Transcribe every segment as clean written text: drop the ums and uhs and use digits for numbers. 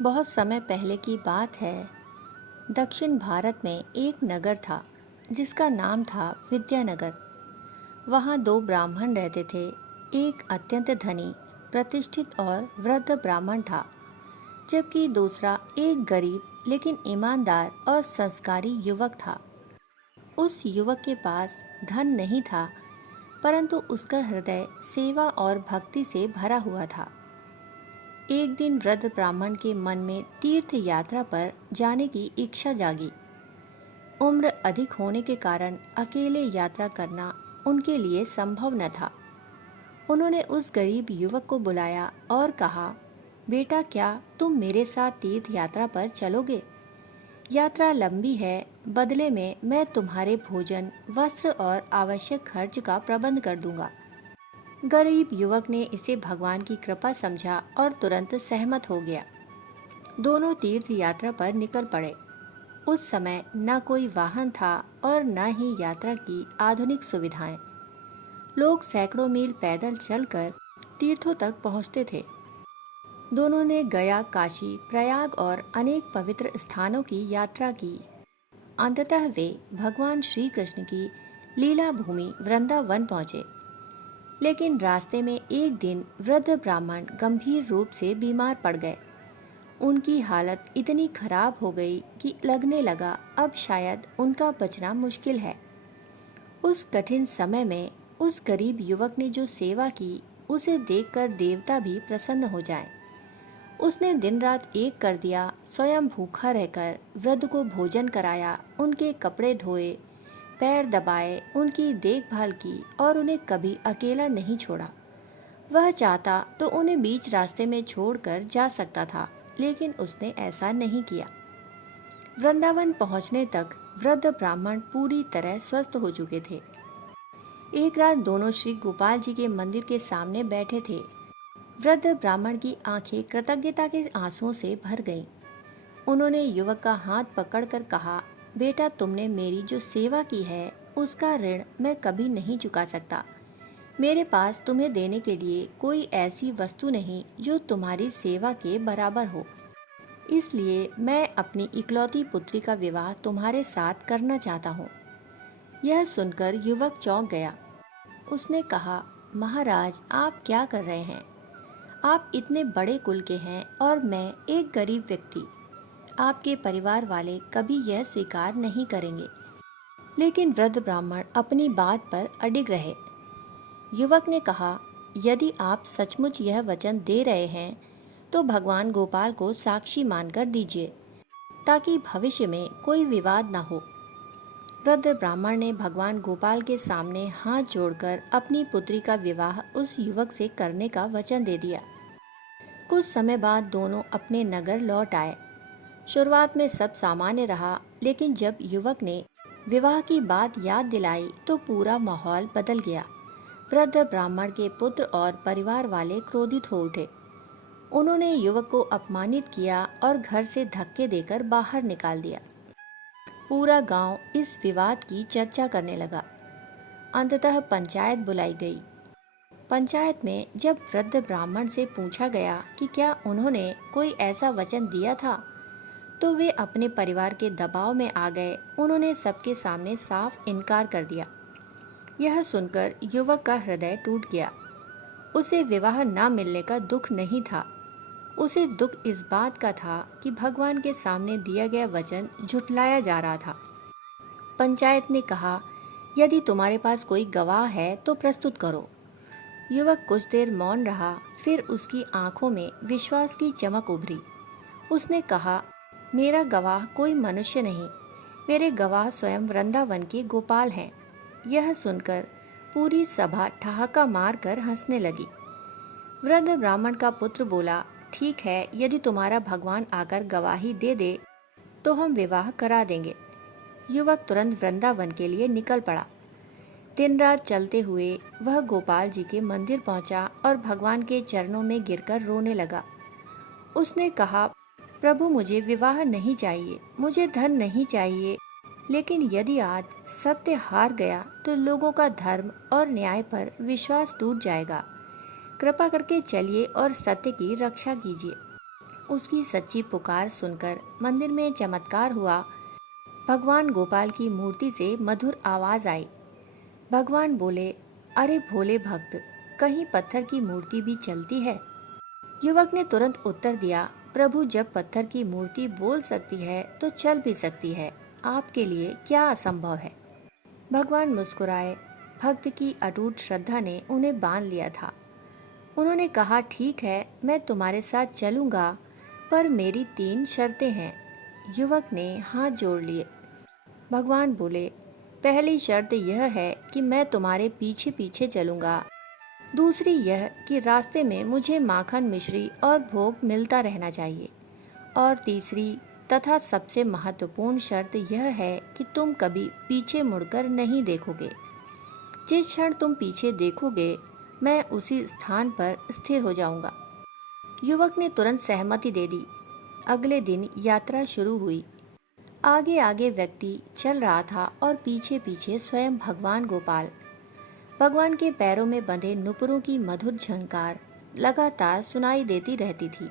बहुत समय पहले की बात है। दक्षिण भारत में एक नगर था जिसका नाम था विद्यानगर। वहाँ दो ब्राह्मण रहते थे। एक अत्यंत धनी, प्रतिष्ठित और वृद्ध ब्राह्मण था, जबकि दूसरा एक गरीब लेकिन ईमानदार और संस्कारी युवक था। उस युवक के पास धन नहीं था, परंतु उसका हृदय सेवा और भक्ति से भरा हुआ था। एक दिन वृद्ध ब्राह्मण के मन में तीर्थ यात्रा पर जाने की इच्छा जागी। उम्र अधिक होने के कारण अकेले यात्रा करना उनके लिए संभव न था। उन्होंने उस गरीब युवक को बुलाया और कहा, बेटा, क्या तुम मेरे साथ तीर्थ यात्रा पर चलोगे? यात्रा लंबी है, बदले में मैं तुम्हारे भोजन, वस्त्र और आवश्यक खर्च का प्रबंध कर दूंगा। गरीब युवक ने इसे भगवान की कृपा समझा और तुरंत सहमत हो गया। दोनों तीर्थ यात्रा पर निकल पड़े। उस समय न कोई वाहन था और न ही यात्रा की आधुनिक सुविधाएं। लोग सैकड़ों मील पैदल चलकर तीर्थों तक पहुंचते थे। दोनों ने गया, काशी, प्रयाग और अनेक पवित्र स्थानों की यात्रा की। अंततः वे भगवान श्री कृष्ण की लीला भूमि वृंदावन पहुंचे। लेकिन रास्ते में एक दिन वृद्ध ब्राह्मण गंभीर रूप से बीमार पड़ गए। उनकी हालत इतनी खराब हो गई कि लगने लगा अब शायद उनका बचना मुश्किल है। उस कठिन समय में उस गरीब युवक ने जो सेवा की, उसे देखकर देवता भी प्रसन्न हो जाएं। उसने दिन रात एक कर दिया, स्वयं भूखा रहकर वृद्ध को भोजन कराया, उनके कपड़े धोए, पैर दबाए, उनकी देखभाल की और उन्हें कभी अकेला नहीं छोड़ा। वह चाहता तो उन्हें बीच रास्ते में छोड़कर जा सकता था, लेकिन उसने ऐसा नहीं किया। वृंदावन पहुंचने तक वृद्ध ब्राह्मण पूरी तरह स्वस्थ हो चुके थे। एक रात दोनों श्री गोपाल जी के मंदिर के सामने बैठे थे। वृद्ध ब्राह्मण की आंखें कृतज्ञता के आंसुओं से भर गईं। उन्होंने युवक का हाथ पकड़कर कहा, बेटा, तुमने मेरी जो सेवा की है उसका ऋण मैं कभी नहीं चुका सकता। मेरे पास तुम्हें देने के लिए कोई ऐसी वस्तु नहीं जो तुम्हारी सेवा के बराबर हो। इसलिए मैं अपनी इकलौती पुत्री का विवाह तुम्हारे साथ करना चाहता हूँ। यह सुनकर युवक चौंक गया। उसने कहा, महाराज, आप क्या कर रहे हैं? आप इतने बड़े कुल के हैं और मैं एक गरीब व्यक्ति। आपके परिवार वाले कभी यह स्वीकार नहीं करेंगे। लेकिन वृद्ध ब्राह्मण अपनी बात पर अडिग रहे। युवक ने कहा, यदि आप सचमुच यह वचन दे रहे हैं तो भगवान गोपाल को साक्षी मानकर दीजिए, ताकि भविष्य में कोई विवाद न हो। वृद्ध ब्राह्मण ने भगवान गोपाल के सामने हाथ जोड़कर अपनी पुत्री का विवाह उस युवक से करने का वचन दे दिया। कुछ समय बाद दोनों अपने नगर लौट आए। शुरुआत में सब सामान्य रहा, लेकिन जब युवक ने विवाह की बात याद दिलाई तो पूरा माहौल बदल गया। वृद्ध ब्राह्मण के पुत्र और परिवार वाले क्रोधित हो उठे। उन्होंने युवक को अपमानित किया और घर से धक्के देकर बाहर निकाल दिया। पूरा गांव इस विवाद की चर्चा करने लगा। अंततः पंचायत बुलाई गई। पंचायत में जब वृद्ध ब्राह्मण से पूछा गया कि क्या उन्होंने कोई ऐसा वचन दिया था, तो वे अपने परिवार के दबाव में आ गए। उन्होंने सबके सामने साफ इनकार कर दिया। यह सुनकर युवक का हृदय टूट गया। उसे विवाह न मिलने का दुख नहीं था, उसे दुख इस बात का था कि भगवान के सामने दिया गया वचन झुठलाया जा रहा था। पंचायत ने कहा, यदि तुम्हारे पास कोई गवाह है तो प्रस्तुत करो। युवक कुछ देर मौन रहा, फिर उसकी आंखों में विश्वास की चमक उभरी। उसने कहा, मेरा गवाह कोई मनुष्य नहीं, मेरे गवाह स्वयं वृंदावन के गोपाल हैं। यह सुनकर पूरी सभा ठहाका मारकर हंसने लगी। वृद्ध ब्राह्मण का पुत्र बोला, ठीक है, यदि तुम्हारा भगवान आकर गवाही दे दे तो हम विवाह करा देंगे। युवक तुरंत वृंदावन के लिए निकल पड़ा। दिन रात चलते हुए वह गोपाल जी के मंदिर पहुंचा और भगवान के चरणों में गिरकर रोने लगा। उसने कहा, प्रभु, मुझे विवाह नहीं चाहिए, मुझे धन नहीं चाहिए, लेकिन यदि आज सत्य हार गया तो लोगों का धर्म और न्याय पर विश्वास टूट जाएगा। कृपा करके चलिए और सत्य की रक्षा कीजिए। उसकी सच्ची पुकार सुनकर मंदिर में चमत्कार हुआ। भगवान गोपाल की मूर्ति से मधुर आवाज आई। भगवान बोले, अरे भोले भक्त, कहीं पत्थर की मूर्ति भी चलती है? युवक ने तुरंत उत्तर दिया, प्रभु, जब पत्थर की मूर्ति बोल सकती है तो चल भी सकती है। आपके लिए क्या असंभव है? भगवान मुस्कुराए। भक्त की अटूट श्रद्धा ने उन्हें बांध लिया था। उन्होंने कहा, ठीक है, मैं तुम्हारे साथ चलूंगा, पर मेरी 3 शर्तें हैं। युवक ने हाथ जोड़ लिए। भगवान बोले, पहली शर्त यह है कि मैं तुम्हारे पीछे पीछे चलूंगा। दूसरी यह कि रास्ते में मुझे माखन, मिश्री और भोग मिलता रहना चाहिए। और तीसरी तथा सबसे महत्वपूर्ण शर्त यह है कि तुम कभी पीछे मुड़कर नहीं देखोगे। जिस क्षण तुम पीछे देखोगे, मैं उसी स्थान पर स्थिर हो जाऊंगा। युवक ने तुरंत सहमति दे दी। अगले दिन यात्रा शुरू हुई। आगे आगे व्यक्ति चल रहा था और पीछे पीछे स्वयं भगवान गोपाल। भगवान के पैरों में बंधे नुपुरों की मधुर झनकार लगातार सुनाई देती रहती थी।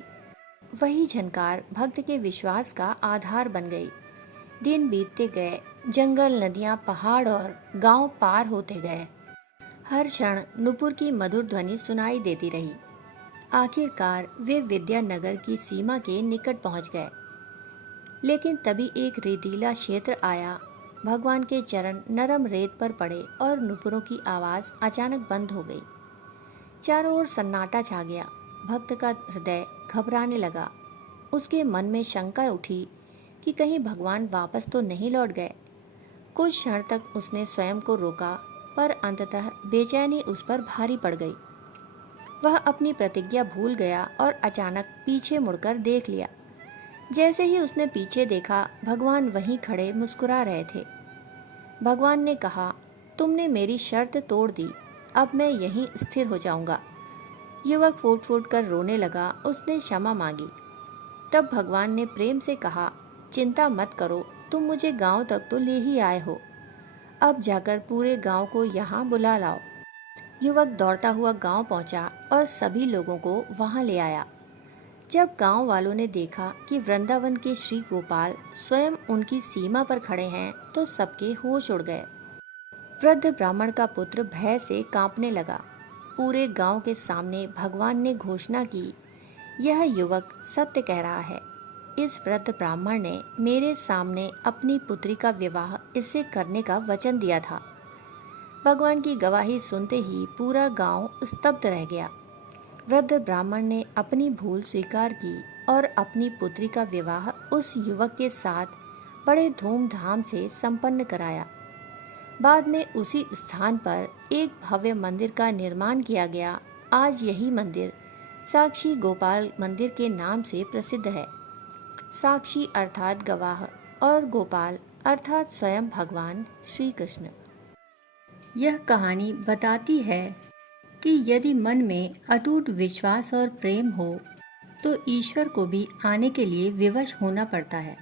वही झनकार भक्त के विश्वास का आधार बन गई। दिन बीतते गए, जंगल, नदियां, पहाड़ और गांव पार होते गए। हर क्षण नुपुर की मधुर ध्वनि सुनाई देती रही। आखिरकार वे विद्यानगर की सीमा के निकट पहुंच गए। लेकिन तभी एक रेतीला क्षेत्र आया। भगवान के चरण नरम रेत पर पड़े और नुपुरों की आवाज अचानक बंद हो गई। चारों ओर सन्नाटा छा गया। भक्त का हृदय घबराने लगा। उसके मन में शंका उठी कि कहीं भगवान वापस तो नहीं लौट गए। कुछ क्षण तक उसने स्वयं को रोका, पर अंततः बेचैनी उस पर भारी पड़ गई। वह अपनी प्रतिज्ञा भूल गया और अचानक पीछे मुड़कर देख लिया। जैसे ही उसने पीछे देखा, भगवान वहीं खड़े मुस्कुरा रहे थे। भगवान ने कहा, तुमने मेरी शर्त तोड़ दी, अब मैं यहीं स्थिर हो जाऊंगा। युवक फूट फूट कर रोने लगा। उसने क्षमा मांगी। तब भगवान ने प्रेम से कहा, चिंता मत करो, तुम मुझे गांव तक तो ले ही आए हो। अब जाकर पूरे गांव को यहाँ बुला लाओ। युवक दौड़ता हुआ गांव पहुंचा और सभी लोगों को वहां ले आया। जब गांव वालों ने देखा कि वृंदावन के श्री गोपाल स्वयं उनकी सीमा पर खड़े हैं, तो सबके होश उड़ गए। वृद्ध ब्राह्मण का पुत्र भय से कांपने लगा। पूरे गांव के सामने भगवान ने घोषणा की, यह युवक सत्य कह रहा है। इस वृद्ध ब्राह्मण ने मेरे सामने अपनी पुत्री का विवाह इससे करने का वचन दिया था। भगवान की गवाही सुनते ही पूरा गांव स्तब्ध रह गया। वृद्ध ब्राह्मण ने अपनी भूल स्वीकार की और अपनी पुत्री का विवाह उस युवक के साथ बड़े धूमधाम से संपन्न कराया। बाद में उसी स्थान पर एक भव्य मंदिर का निर्माण किया गया। आज यही मंदिर साक्षी गोपाल मंदिर के नाम से प्रसिद्ध है। साक्षी अर्थात गवाह और गोपाल अर्थात स्वयं भगवान श्री कृष्ण। यह कहानी बताती है कि यदि मन में अटूट विश्वास और प्रेम हो तो ईश्वर को भी आने के लिए विवश होना पड़ता है।